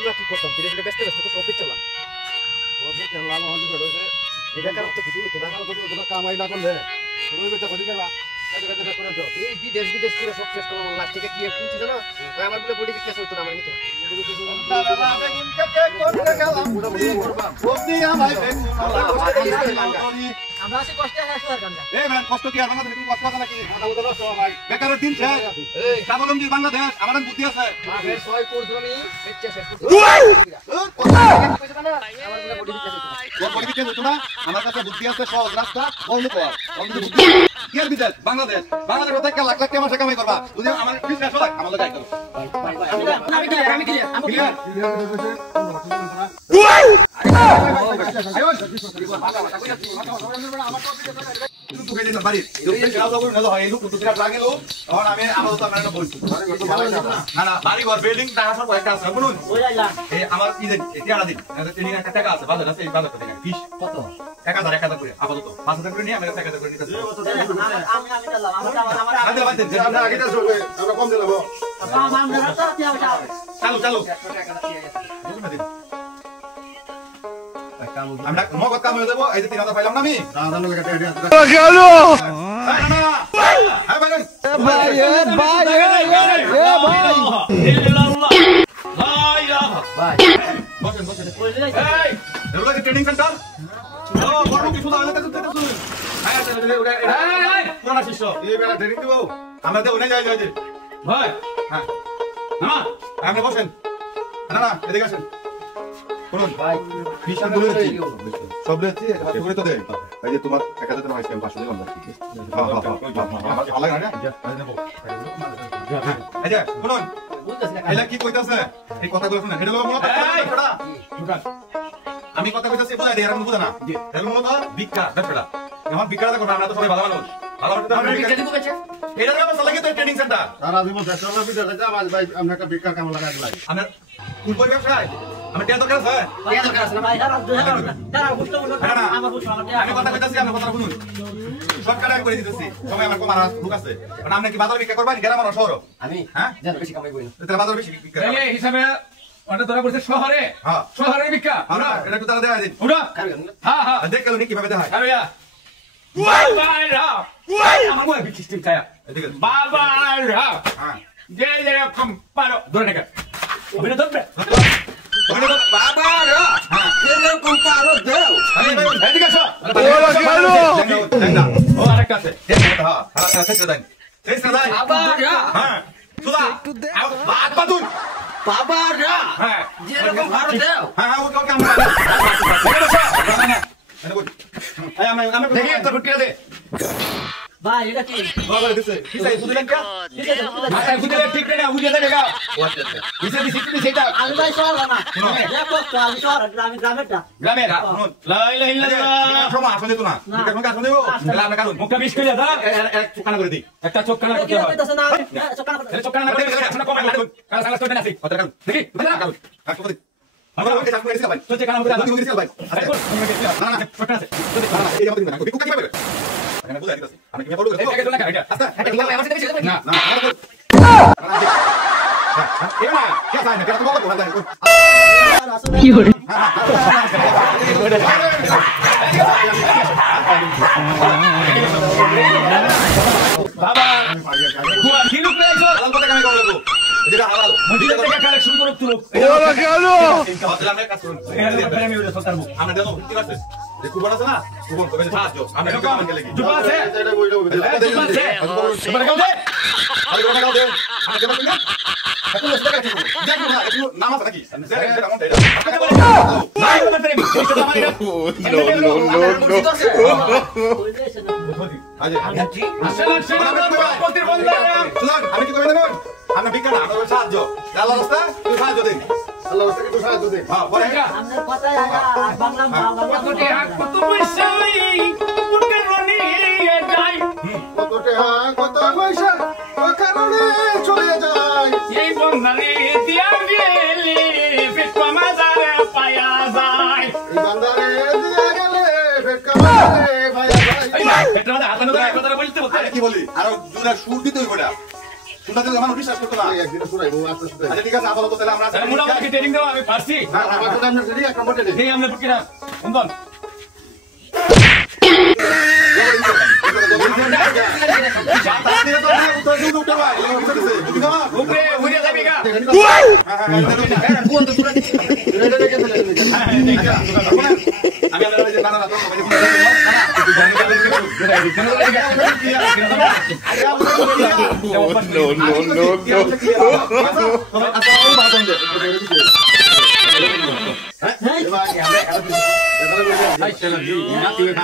পুরা কি করতাম ফিরে ফিরে ব্যস্ত ব্যস্ত সব চললাম ওদের চললাম হল করে এটা কারণ তো কিছু তো দেখার কোনো কামাই না করলে তুমি তো কদি গেলা কাজে করে দাও এই বিদেশ বিদেশ করে সব শেষ করলাম লাস্ট থেকে কি পুঁজি জানো আমার বলে বডি বিকাশ হইতো না আমার নিতো আমরা আসি কষ্টে আসি আর গান এই ম্যান কষ্ট কি আর বাংলাদেশ কি কষ্ট আছে নাকি মাথা উঠে নষ্ট ভাই বেকারের দিন শেষ এই স্বাবলম্বী বাংলাদেশ আমাদের বুদ্ধি আছে আমি 6 কোর্স আমি বেচে শেষ করছি আমার বলে বডি বিকাশ হইতো তোর বডি বিকাশ হতো না আমার কাছে বুদ্ধি আছে সহজ রাস্তা বন্ধ কর বন্ধ বুদ্ধি কি আর বিদেশ বাংলাদেশ বাংলাদেশ থেকে লাখ লাখ টাকা মাসে কামাই করবা যদি আমার বিজনেস হয় আমাদের গাই করো আমি ক্লিয়ার চালু চালু আমরা মগজ কাম হয়ে যাবো এই যে 3000 পাইলাম না আমি ট্রেনিং সেন্টার আমরা দেবো যাই ভাই হ্যাঁ আপনি বসেন না না এদিকে আসেন শুনুন ভাই ফিশার বলে দিচ্ছি সব দিচ্ছি করে তো দেই এই যে তোমার 1000 টাকা আইসক্রিম 500 দিলাম বাকি হ্যাঁ আমার ভালো লাগে না এই যে শুনুন এলা কি কইতাছে এই কথাগুলো শুনুন এটা হলো মূলত আমি কথা কইতাছি বুঝাই দেই আর আমি বুঝা না এর মূলত ভিক্ষা ব্যবসাটা আমার ভিক্ষাটা করব আমরা তো সবাই ভালো মানুষ ভালো মানুষ আমরা ভিক্ষা দিব কেছে এটা তো আমার লাগে তো ট্রেনিং সেন্টার সারা জীবন ব্যবসা বিদেশ যা ভাই আমরা একটা বেকার কাম লাগাই দিলাই আমরা কোন কোন ব্যবসায় আমি টিয়া দরকার আছে টিয়া দরকার আছে না ভাই তারা বুঝতে আমার বুঝতে আমি কথা কইতাছি আপনি কথা শুনুন সরকার আমি করে দিতেছি সবাই আমার কোমার লোক আছে মানে আপনি কি বাজার বিক্রি করবেন গ্রাম আর শহর আমি হ্যাঁ জানো বেশি কামাই করি না তাহলে বাজার বেশি বিক্রি করেন এই হিসাবে ওটা ধরা পড়ছে শহরে হ্যাঁ শহরে ভিক্ষা আমরা এটা একটু তারা দেয়া দিন ওটা হ্যাঁ হ্যাঁ দেখ গেল কিভাবে দেখায় আরে বাবারা আমার মনে বিক্রি সিস্টেম চায়া এদিকে বাবারা হ্যাঁ যে যেরকম পারো ধরে নেকা অভিনয় ধরবে বাবারা হ্যাঁ এরকম পারো দেও এদিকে আসো ও আরেকটা আছে হ্যাঁ হ্যাঁ শেষ দেন শেষ দেন বাবারা হ্যাঁ সুদা বাদ বাদুন বাবারা হ্যাঁ যেরকম পারো দেও হ্যাঁ হ্যাঁ ওকে ওকে আমরা আমি দেখি তো ফুটিয়ে দে ভাই এটা কি বাবা দিছে কি চাই বুঝলেন কা মাথায় ফুটিয়ে ঠিক না উড়িয়ে দে দেখা দিছে দিছে সেটা আমি ভাই শহর না এক কষ্ট আমি শহর গ্রামেরটা গ্রামের লাই লাই লাই সময় আসলে তো না এখন কাজ দেবো তাহলে আমরা কারণ মুখটা বিষ করে দাও এক চোখানা করে দিই একটা চোখ কানা করতে হয় না চোখানা চোখ কানা করতে এখন কম লাগবে কালা সালা করতে নাসি কত কারণ দেখি কারণ কাকু দিই আমরা ওকে চাকু করেছি ভাই চোখ কানা করতে আমি করেছি ভাই না না ছোট আছে এই আমাদের না বিকু কিভাবে আমি বুঝাই দিতেছি আমি কি বলবো এই তো না এটা আচ্ছা আমার সাথে বেশি না না এ না কে চাই না কেন তো বলবো না কি করে বাবা বুয়া কি লোক রেছো হালাল কথা কামে করব যেটা হালাল মন্দিরে থেকে কালেকশন করব তুই ওরা কেন আমরা কাজ করব আমি ওরে সরকার আমরা দেবো ঠিক আছে যে কুবন আছে না কুবন কবে সাহায্য আমরা কাম গেলে কি জুবা আছে এটা কইলো জুবা আছে জুবা কাউ দে আমি কোন টাকা দেব আমি কেন করি না এখন লস টাকা দিব দেখো না একটু নাম আছে নাকি এটা আমন এটা নাই বলতে রে নো আজ আসলে প্রতিবন্ধক সুদান আমি কি কই দেব আমরা বিজ্ঞান আমরা সাহায্য আল্লাহ রাস্তা তুই সাহায্য দে আল্লাহ রাস্তা একটু সাহায্য দে হ্যাঁ পরে আমাদের কথাই বাংলা কতটি হাত কত পয়সাই বুকে রনি যাই কত টাকা কত পয়সা ও কারণে চলে যায় এই বন্ধারে দিয়া গেলে পেট মাজারে পায়া যায় এই বান্দারে দিয়ে গেলে বেকারে ভাই ভাই এটা মানে হাতানো ধরে কথা বলতে বলতে আরে কি বলি আর জোরে সুর দিতে হইব না শুনতে দিলে আমার বিশ্বাস করতো না। একদিন শুনাইবো আস্তে আস্তে। আচ্ছা ঠিক আছে আপাতত তাহলে আমরা তাহলে মোটামুটি ট্রেনিং দেওয়া আমি পারছি। আমার কথা আপনার রেডি একটা মোটে এই আমরা কিনা বন্ধন উপরে উড়ে যাবি গা। আমি আপনাদের যে নানা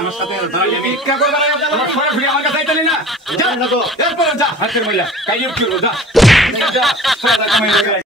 আমার সাথে দাঁড়াইলে আমি ভিক্ষা করবো না, তোমার সরাসরি আমার কাছে আইতালি না। যা, এরপরে যা, হাতের ময়লা, কাইয়ে উঠিও, যা। যা, সারা কামাই হয়ে গেল।